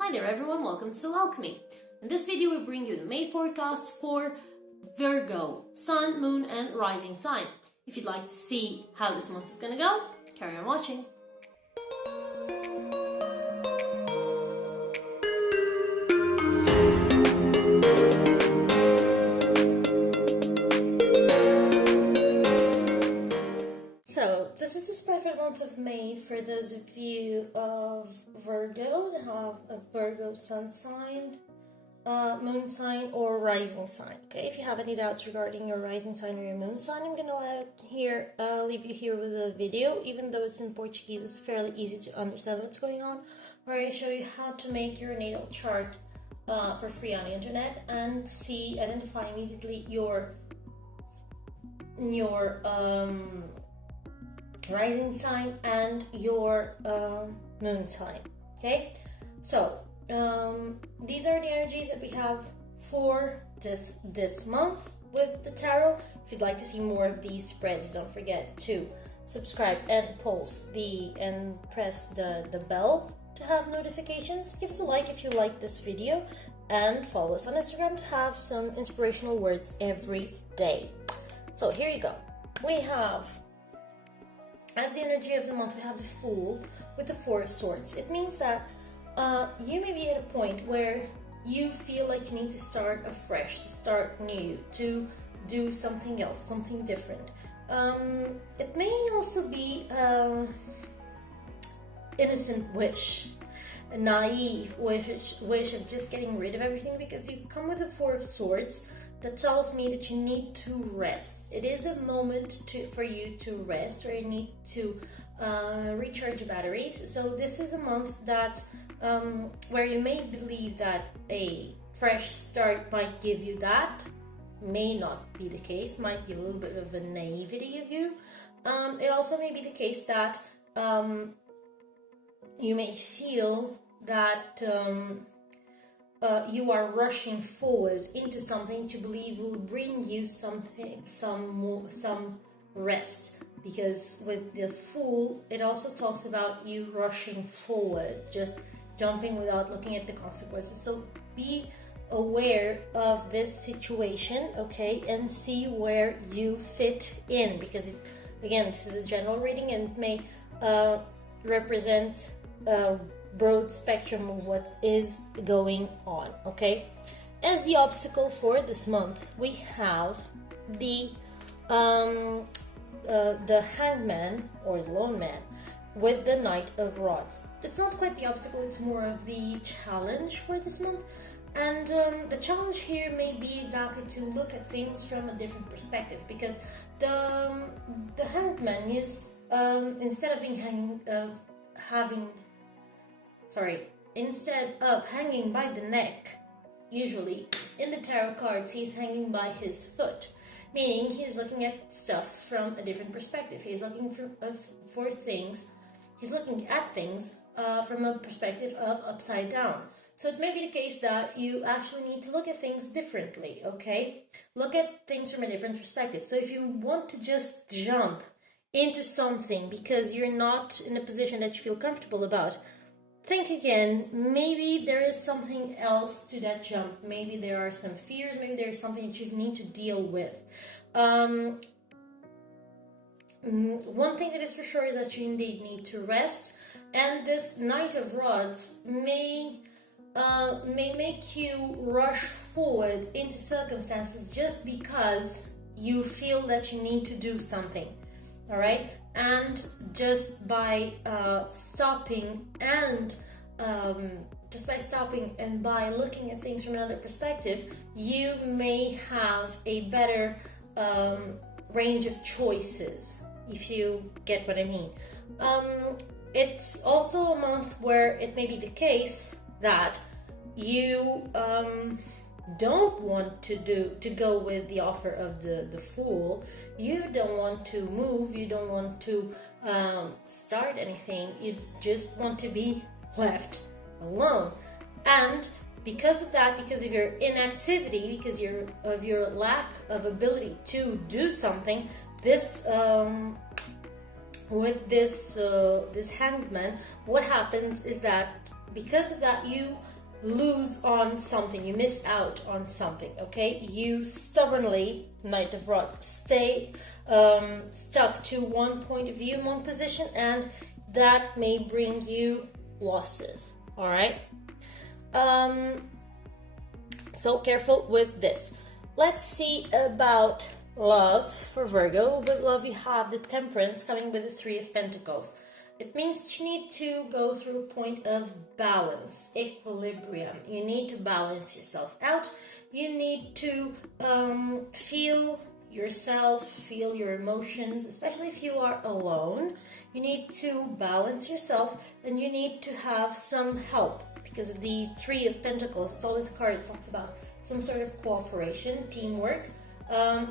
Hi there everyone, welcome to Alchemy. In this video we bring you the May forecast for Virgo, Sun, Moon and Rising sign. If you'd like to see how this month is gonna go, carry on watching. So, this is the spread for the month of May for those of you of Virgo that have a Virgo sun sign, moon sign, or rising sign. Okay, if you have any doubts regarding your rising sign or your moon sign, I'm gonna leave you here with a video. Even though it's in Portuguese, it's fairly easy to understand what's going on, where I show you how to make your natal chart for free on the internet and identify immediately your rising sign and your moon sign. Okay, so these are the energies that we have for this month with the tarot. If you'd like to see more of these spreads, don't forget to subscribe and press the bell to have notifications. Give us a like if you like this video and follow us on Instagram to have some inspirational words every day. So here you go. We have, as the energy of the month, we have the Fool with the Four of Swords. It means that you may be at a point where you feel like you need to start afresh, to start new, to do something else, something different. It may also be innocent wish, a naive wish of just getting rid of everything, because you come with the Four of Swords. That tells me that you need to rest. It is a moment for you to rest, where you need to recharge your batteries. So this is a month that where you may believe that a fresh start might give you that. May not be the case. Might be a little bit of a naivety of you. It also may be the case that you may feel that you are rushing forward into something that you believe will bring you some rest. Because with the Fool, it also talks about you rushing forward, just jumping without looking at the consequences. So be aware of this situation, okay, and see where you fit in, because again, this is a general reading and it may represent broad spectrum of what is going on. Okay, as the obstacle for this month, we have the Hangman or the Lone Man with the Knight of Rods. It's not quite the obstacle, it's more of the challenge for this month. And the challenge here may be exactly to look at things from a different perspective, because the Hangman is instead of hanging by the neck, usually in the tarot cards he's hanging by his foot, meaning he's looking at stuff from a different perspective. He's looking at things from a perspective of upside down. So it may be the case that you actually need to look at things differently, okay? Look at things from a different perspective. So if you want to just jump into something because you're not in a position that you feel comfortable about, think again. Maybe there is something else to that jump. Maybe there are some fears. Maybe there is something that you need to deal with. One thing that is for sure is that you indeed need to rest. And this Knight of Rods may make you rush forward into circumstances just because you feel that you need to do something. All right, and just by stopping and by looking at things from another perspective, you may have a better range of choices, if you get what I mean. It's also a month where it may be the case that you don't want to go with the offer of the Fool. You don't want to move, you don't want to start anything, you just want to be left alone. And because of that, because of your inactivity, because of your lack of ability to do something, this with this Hangman, what happens is that because of that, you lose on something, you miss out on something, okay? You stubbornly, Knight of Rods, stay stuck to one point of view, one position, and that may bring you losses, all right? So careful with this. Let's see about love for Virgo. With love, you have the Temperance coming with the Three of Pentacles. It means that you need to go through a point of balance, equilibrium. You need to balance yourself out. You need to feel yourself, feel your emotions, especially if you are alone. You need to balance yourself, and you need to have some help because of the Three of Pentacles. It's always a card that talks about some sort of cooperation, teamwork,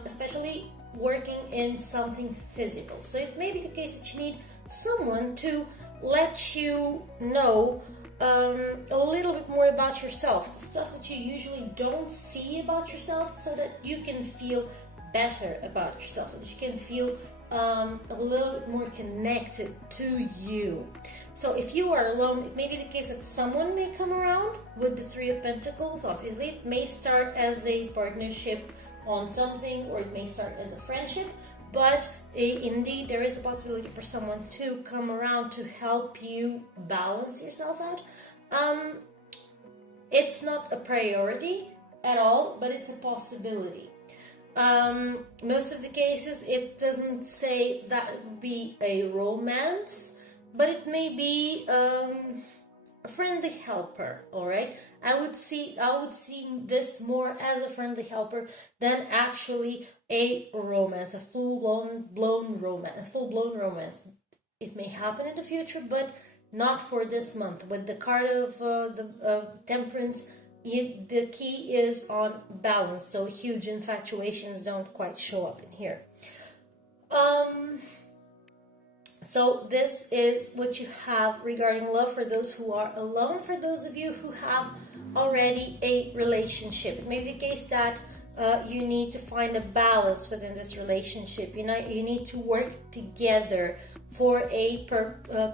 especially working in something physical. So it may be the case that you need someone to let you know a little bit more about yourself, the stuff that you usually don't see about yourself, so that you can feel better about yourself, so that you can feel a little bit more connected to you. So if you are alone, it may be the case that someone may come around with the Three of Pentacles. Obviously, it may start as a partnership on something, or it may start as a friendship, but indeed there is a possibility for someone to come around to help you balance yourself out. It's not a priority at all, but it's a possibility. Most of the cases, it doesn't say that it would be a romance, but it may be a friendly helper. All right, I would see this more as a friendly helper than actually a romance, a full-blown romance. It may happen in the future, but not for this month. With the card of the Temperance, the key is on balance, so huge infatuations don't quite show up in here. So this is what you have regarding love for those who are alone. For those of you who have already a relationship, it may be the case that you need to find a balance within this relationship. You need to work together for a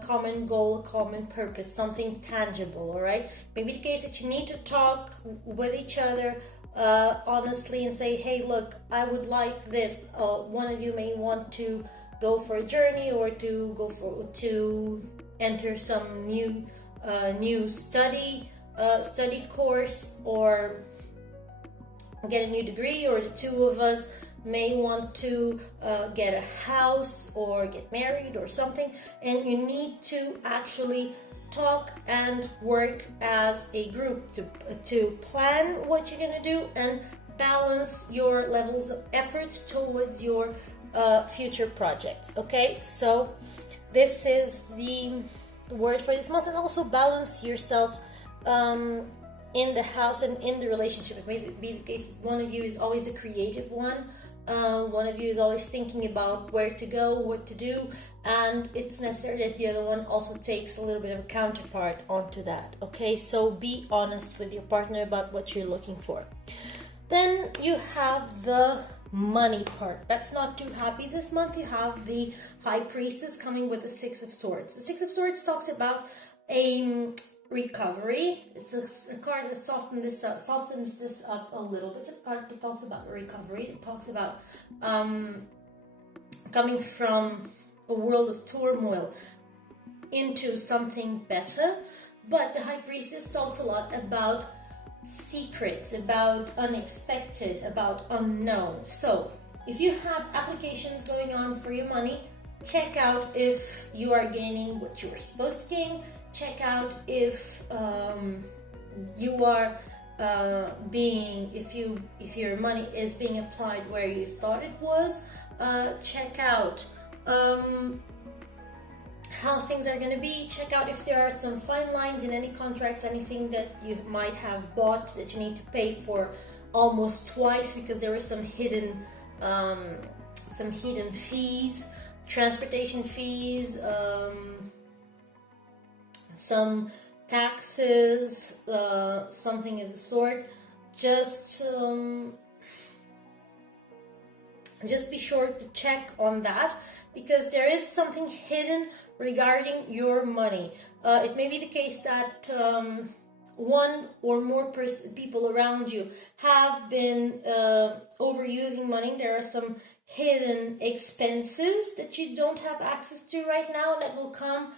common goal, a common purpose, something tangible, all right? Maybe the case that you need to talk with each other honestly and say, hey, look, I would like this. One of you may want to go for a journey, or to enter some new study course, or get a new degree, or the two of us may want to get a house or get married or something, and you need to actually talk and work as a group to plan what you're gonna do and balance your levels of effort towards your future projects. Okay, so this is the word for this month. And also balance yourself in the house and in the relationship. It may be the case that one of you is always the creative one. One of you is always thinking about where to go, what to do, and it's necessary that the other one also takes a little bit of a counterpart onto that. Okay, so be honest with your partner about what you're looking for. Then you have the money part. That's not too happy this month. You have the High Priestess coming with the Six of Swords. The Six of Swords talks about a recovery. It's a card that softens this up a little bit. It's a card that talks about recovery. It talks about coming from a world of turmoil into something better. But the High Priestess talks a lot about secrets, about unexpected, about unknown. So if you have applications going on for your money, check out if you are gaining what you are supposed to gain. Check out if you are if your money is being applied where you thought it was. Check out how things are going to be. Check out if there are some fine lines in any contracts, anything that you might have bought that you need to pay for almost twice because there were some hidden fees, transportation fees, some taxes, something of the sort. Just be sure to check on that, because there is something hidden regarding your money. It may be the case that one or more people around you have been overusing money. There are some hidden expenses that you don't have access to right now that will come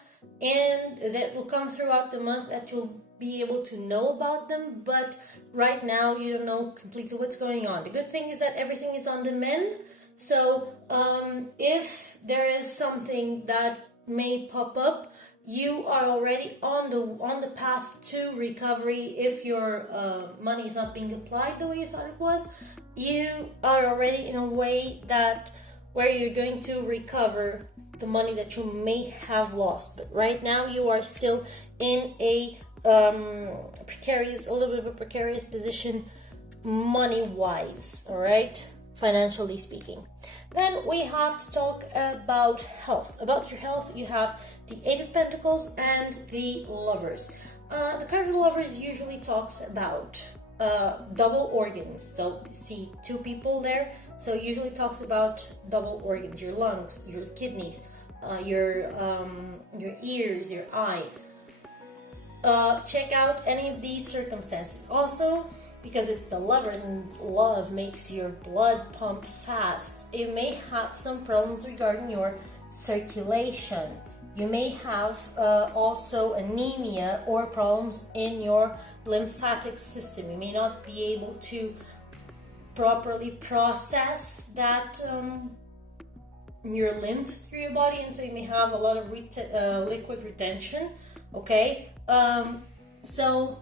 throughout the month, that you'll be able to know about them, but right now you don't know completely what's going on. The good thing is that everything is on the mend, so if there is something that may pop up, you are already on the path to recovery. If your money is not being applied the way you thought it was, you are already in a way that where you're going to recover the money that you may have lost. But right now you are still in a little bit of a precarious position money wise, all right, financially speaking. Then we have to talk about health. About your health, you have the Eight of Pentacles and the Lovers. The card of the Lovers usually talks about double organs. So you see two people there. So it usually talks about double organs: your lungs, your kidneys, your ears, your eyes. Check out any of these circumstances. Also, because it's the Lovers and love makes your blood pump fast, it may have some problems regarding your circulation. You may have also anemia or problems in your lymphatic system. You may not be able to properly process that your lymph through your body, and so you may have a lot of liquid retention. Okay, so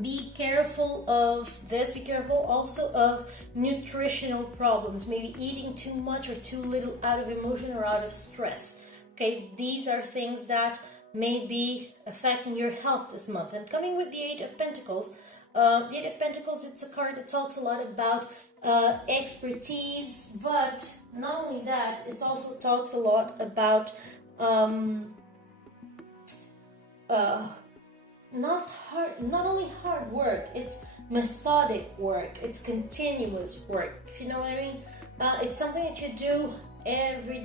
be careful of this. Be careful also of nutritional problems, maybe eating too much or too little out of emotion or out of stress. Okay, these are things that may be affecting your health this month. And coming with the Eight of Pentacles, it's a card that talks a lot about expertise, but not only that, it also talks a lot about not only hard work, it's methodic work, it's continuous work, if you know what I mean. It's something that you do every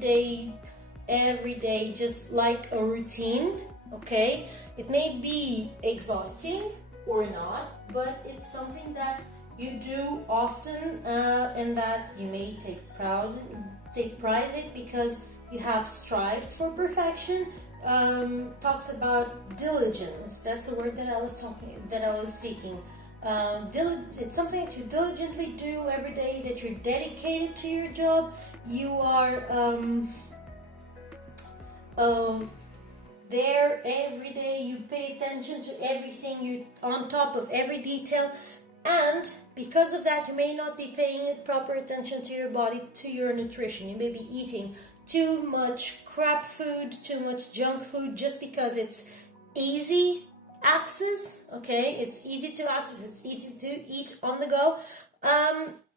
day, just like a routine. Okay, it may be exhausting or not, but it's something that you do often, and that you may take pride in it because you have strived for perfection. Talks about diligence. That's the word that I was seeking. It's something that you diligently do every day, that you're dedicated to your job. You are there every day. You pay attention to everything. You're on top of every detail, and because of that, you may not be paying proper attention to your body, to your nutrition. You may be eating too much crap food, too much junk food, just because it's easy access. Okay, it's easy to access, it's easy to eat on the go,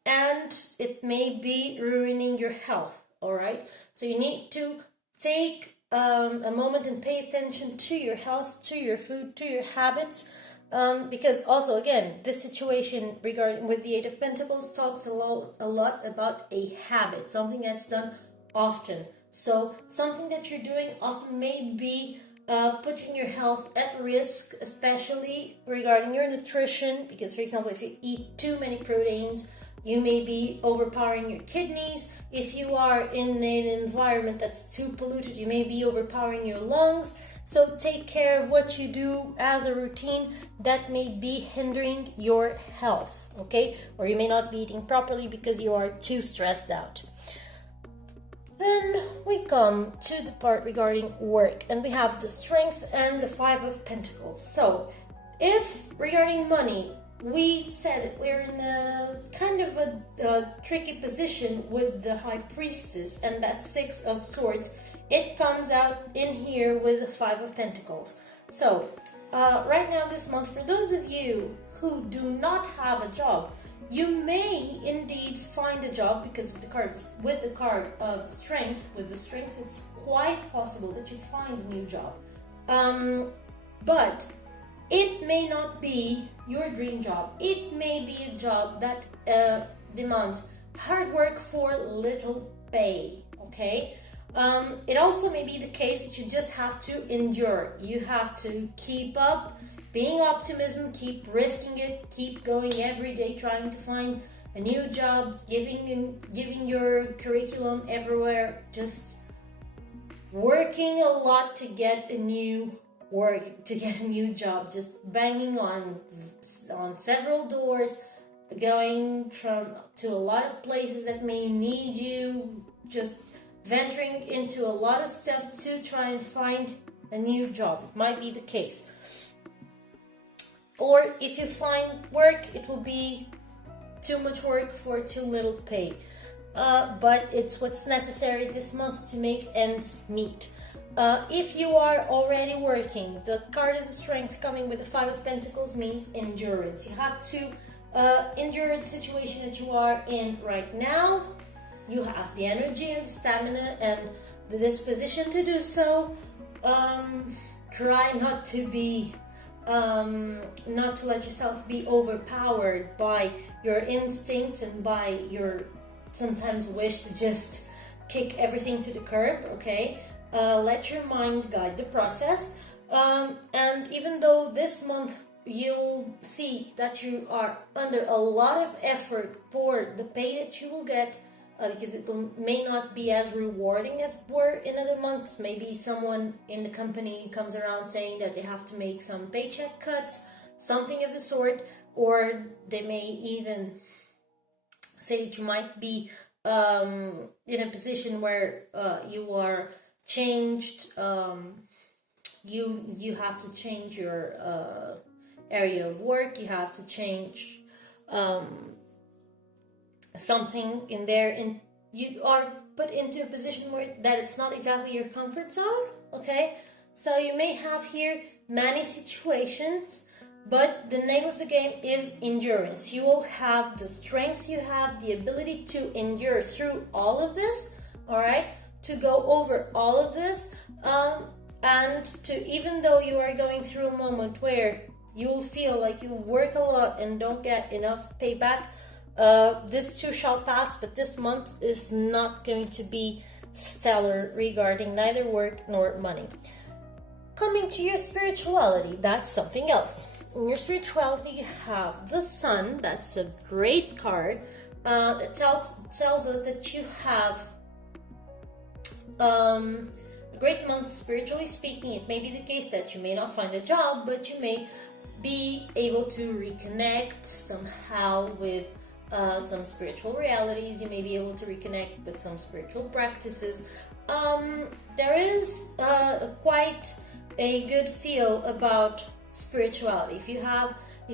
and it may be ruining your health. All right, so you need to take a moment and pay attention to your health, to your food, to your habits, because also, again, this situation regarding with the Eight of Pentacles talks a lot about a habit, something that's done often. So something that you're doing often may be putting your health at risk, especially regarding your nutrition, because, for example, if you eat too many proteins, you may be overpowering your kidneys. If you are in an environment that's too polluted, you may be overpowering your lungs. So take care of what you do as a routine that may be hindering your health, okay? Or you may not be eating properly because you are too stressed out. Then we come to the part regarding work, and we have the Strength and the Five of Pentacles. So if regarding money, we said that we're in a kind of a tricky position with the High Priestess and that Six of Swords, it comes out in here with the Five of Pentacles. So right now this month, for those of you who do not have a job, you may indeed find a job because of the cards. With the card of Strength, it's quite possible that you find a new job. But it may not be your dream job. It may be a job that demands hard work for little pay, okay? It also may be the case that you just have to endure. You have to keep up being optimism, keep risking it, keep going every day trying to find a new job, giving your curriculum everywhere, just working a lot to get a new job, just banging on several doors, going to a lot of places that may need you, just venturing into a lot of stuff to try and find a new job. It might be the case. Or if you find work, it will be too much work for too little pay. But it's what's necessary this month to make ends meet. If you are already working, the card of the strength coming with the Five of Pentacles means endurance. You have to endure the situation that you are in right now. You have the energy and stamina and the disposition to do so. Try not to let yourself be overpowered by your instincts and by your sometimes wish to just kick everything to the curb, okay? Let your mind guide the process. And even though this month you will see that you are under a lot of effort for the pay that you will get, because it may not be as rewarding as it were in other months. Maybe someone in the company comes around saying that they have to make some paycheck cuts, something of the sort, or they may even say that you might be in a position where you are changed, you have to change your area of work, you have to change something in there, and you are put into a position where that it's not exactly your comfort zone, okay? So you may have here many situations, but the name of the game is endurance. You will have the strength, you have the ability to endure through all of this, all right? To go over all of this, and to, even though you are going through a moment where you'll feel like you work a lot and don't get enough payback, this too shall pass, but this month is not going to be stellar regarding neither work nor money. Coming to your spirituality, that's something else. In your spirituality, you have the Sun. That's a great card that tells us that you have a great month spiritually speaking. It may be the case that you may not find a job, but you may be able to reconnect somehow with some spiritual realities. You may be able to reconnect with some spiritual practices. There is quite a good feel about spirituality. If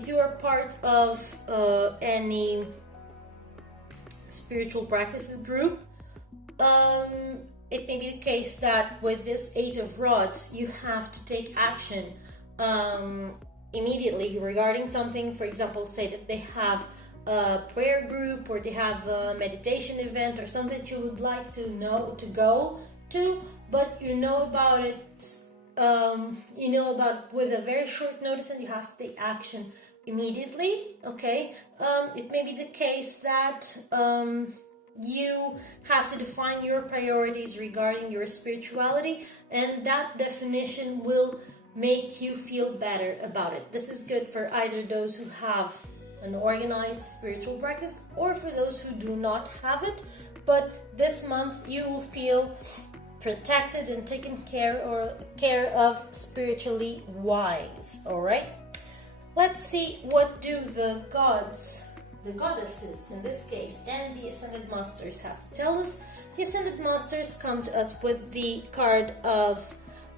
you are part of any spiritual practices group, it may be the case that with this Eight of Rods, you have to take action immediately regarding something. For example, say that they have a prayer group, or they have a meditation event, or something that you would like to go to, but you know about it with a very short notice, and you have to take action immediately, okay? It may be the case that you have to define your priorities regarding your spirituality, and that definition will make you feel better about it. This is good for either those who have an organized spiritual practice or for those who do not have it, but this month you will feel protected and taken care of spiritually wise. All right, let's see what do the goddesses in this case and the Ascended Masters have to tell us. The Ascended Masters come to us with the card of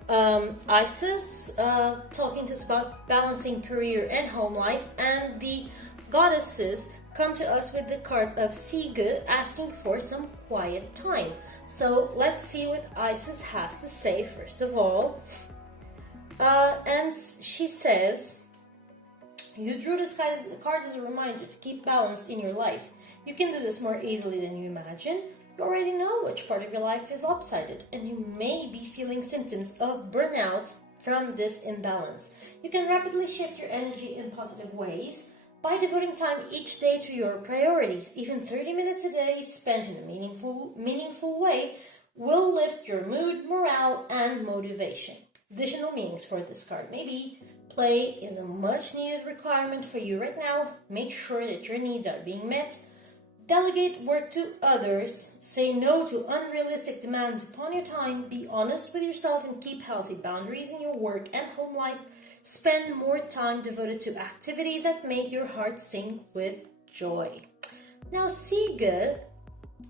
Isis, talking to us about balancing career and home life, and the goddesses come to us with the card of Sige, asking for some quiet time. So let's see what Isis has to say first of all. And she says, you drew this card as a reminder to keep balance in your life. You can do this more easily than you imagine. You already know which part of your life is lopsided, and you may be feeling symptoms of burnout from this imbalance. You can rapidly shift your energy in positive ways by devoting time each day to your priorities. Even 30 minutes a day spent in a meaningful way will lift your mood, morale, and motivation. Additional meanings for this card may be: play is a much needed requirement for you right now. Make sure that your needs are being met. Delegate work to others. Say no to unrealistic demands upon your time. Be honest with yourself and keep healthy boundaries in your work and home life. Spend more time devoted to activities that make your heart sing with joy. Now, Sigurd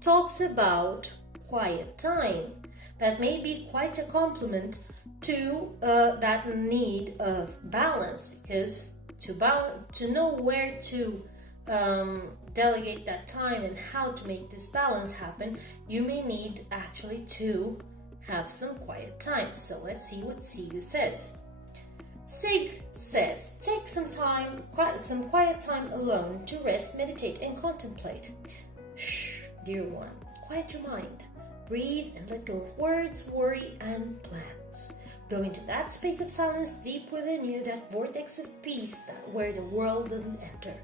talks about quiet time. That may be quite a compliment to that need of balance, because to know where to delegate that time and how to make this balance happen, you may need actually to have some quiet time. So let's see what Sigurd says. Sig says, take some quiet time alone to rest, meditate, and contemplate. Shh, dear one, quiet your mind. Breathe and let go of words, worry, and plans. Go into that space of silence deep within you, that vortex of peace where the world doesn't enter.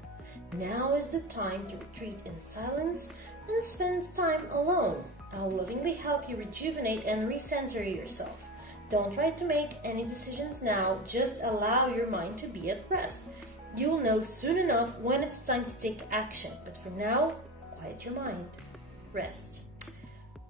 Now is the time to retreat in silence and spend time alone. I'll lovingly help you rejuvenate and recenter yourself. Don't try to make any decisions now, just allow your mind to be at rest. You'll know soon enough when it's time to take action, but for now, quiet your mind. Rest.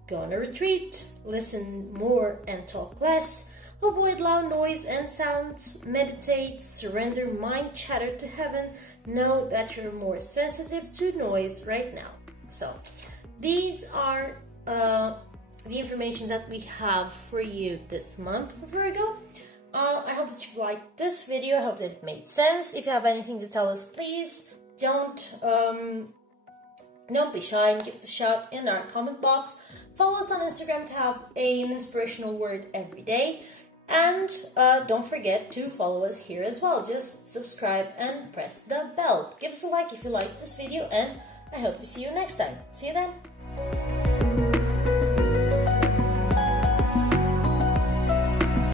Go on a retreat, listen more and talk less. Avoid loud noise and sounds. Meditate, surrender mind chatter to heaven. Know that you're more sensitive to noise right now. So, these are the information that we have for you this month for Virgo. I hope that you liked this video. I hope that it made sense. If you have anything to tell us, please don't be shy and give us a shout in our comment box. Follow us on Instagram to have an inspirational word every day. And don't forget to follow us here as well. Just subscribe and press the bell. Give us a like if you like this video, and I hope to see you next time. See you then.